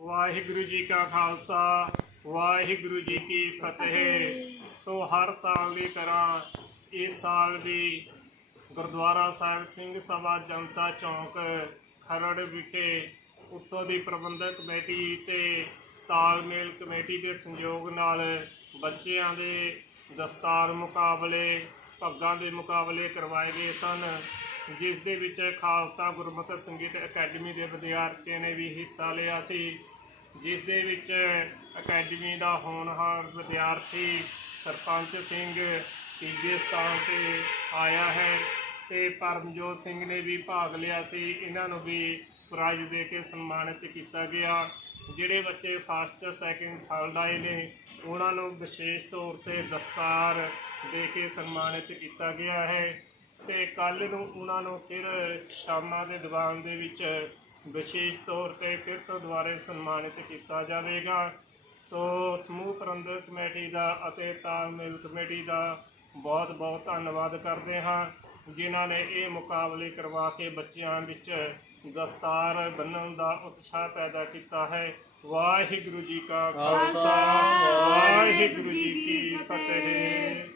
ਵਾਹਿਗੁਰੂ ਜੀ ਕਾ ਖਾਲਸਾ, ਵਾਹਿਗੁਰੂ ਜੀ ਕੀ ਫਤਿਹ। ਸੋ ਹਰ ਸਾਲ ਦੀ ਤਰ੍ਹਾਂ ਇਸ ਸਾਲ ਵੀ ਗੁਰਦੁਆਰਾ ਸਾਹਿਬ ਸਿੰਘ ਸਭਾ ਜਨਤਾ ਚੌਂਕ ਖਰੜ ਵਿਖੇ ਉੱਤੋਂ ਦੀ ਪ੍ਰਬੰਧਕ ਕਮੇਟੀ ਤੇ ਤਾਲਮੇਲ ਕਮੇਟੀ ਦੇ ਸੰਯੋਗ ਨਾਲ ਬੱਚਿਆਂ ਦੇ ਦਸਤਾਰ ਮੁਕਾਬਲੇ, ਪੱਗਾਂ ਦੇ ਮੁਕਾਬਲੇ ਕਰਵਾਏ ਗਏ ਸਨ। ਜਿਸ ਦੇ ਵਿੱਚ ਖਾਲਸਾ ਗੁਰਮਤਿ ਸੰਗੀਤ ਅਕੈਡਮੀ ਦੇ ਵਿਦਿਆਰਥੀਆਂ ਨੇ ਵੀ ਹਿੱਸਾ ਲਿਆ ਸੀ। ਜਿਸ ਦੇ ਵਿੱਚ ਅਕੈਡਮੀ ਦਾ ਹੋਣਹਾਰ ਵਿਦਿਆਰਥੀ ਸਰਪੰਚ ਸਿੰਘ ਤੀਜੇ ਸਥਾਨ ਤੇ ਆਇਆ ਹੈ ਤੇ ਪਰਮਜੋਤ ਸਿੰਘ ਨੇ ਵੀ ਭਾਗ ਲਿਆ ਸੀ। ਇਹਨਾਂ ਨੂੰ ਵੀ ਪ੍ਰਾਈਜ਼ ਦੇ ਕੇ ਸਨਮਾਨਿਤ ਕੀਤਾ ਗਿਆ। ਜਿਹੜੇ ਬੱਚੇ ਫਸਟ ਸੈਕਿੰਡ ਥਰਡ ਆਏ ਨੇ, ਉਹਨਾਂ ਨੂੰ ਵਿਸ਼ੇਸ਼ ਤੌਰ ਤੇ ਦਸਤਾਰ ਦੇ ਕੇ ਸਨਮਾਨਿਤ ਕੀਤਾ ਗਿਆ ਹੈ। ਤੇ ਕੱਲ ਨੂੰ ਉਹਨਾਂ ਨੂੰ ਫਿਰ ਸ਼ਾਮਾਂ ਦੇ ਦੀਵਾਨ ਦੇ ਵਿੱਚ ਵਿਸ਼ੇਸ਼ ਤੌਰ ਤੇ ਫਿਰ ਤੋਂ ਦੁਬਾਰੇ ਸਨਮਾਨਿਤ ਕੀਤਾ ਜਾਵੇਗਾ। ਸੋ ਸਮੂਹ ਪ੍ਰਬੰਧਕ ਕਮੇਟੀ ਦਾ ਅਤੇ ਤਾਲਮੇਲ ਕਮੇਟੀ ਦਾ ਬਹੁਤ ਬਹੁਤ ਧੰਨਵਾਦ ਕਰਦੇ ਹਾਂ ਜਿਨ੍ਹਾਂ ਨੇ ਇਹ ਮੁਕਾਬਲੇ ਕਰਵਾ ਕੇ ਬੱਚਿਆਂ ਵਿੱਚ ਦਸਤਾਰ ਬੰਨਣ ਦਾ ਉਤਸ਼ਾਹ ਪੈਦਾ ਕੀਤਾ ਹੈ। ਵਾਹਿਗੁਰੂ ਜੀ ਕਾ ਖਾਲਸਾ ਵਾਹਿਗੁਰੂ ਜੀ ਕੀ ਫਤਿਹ।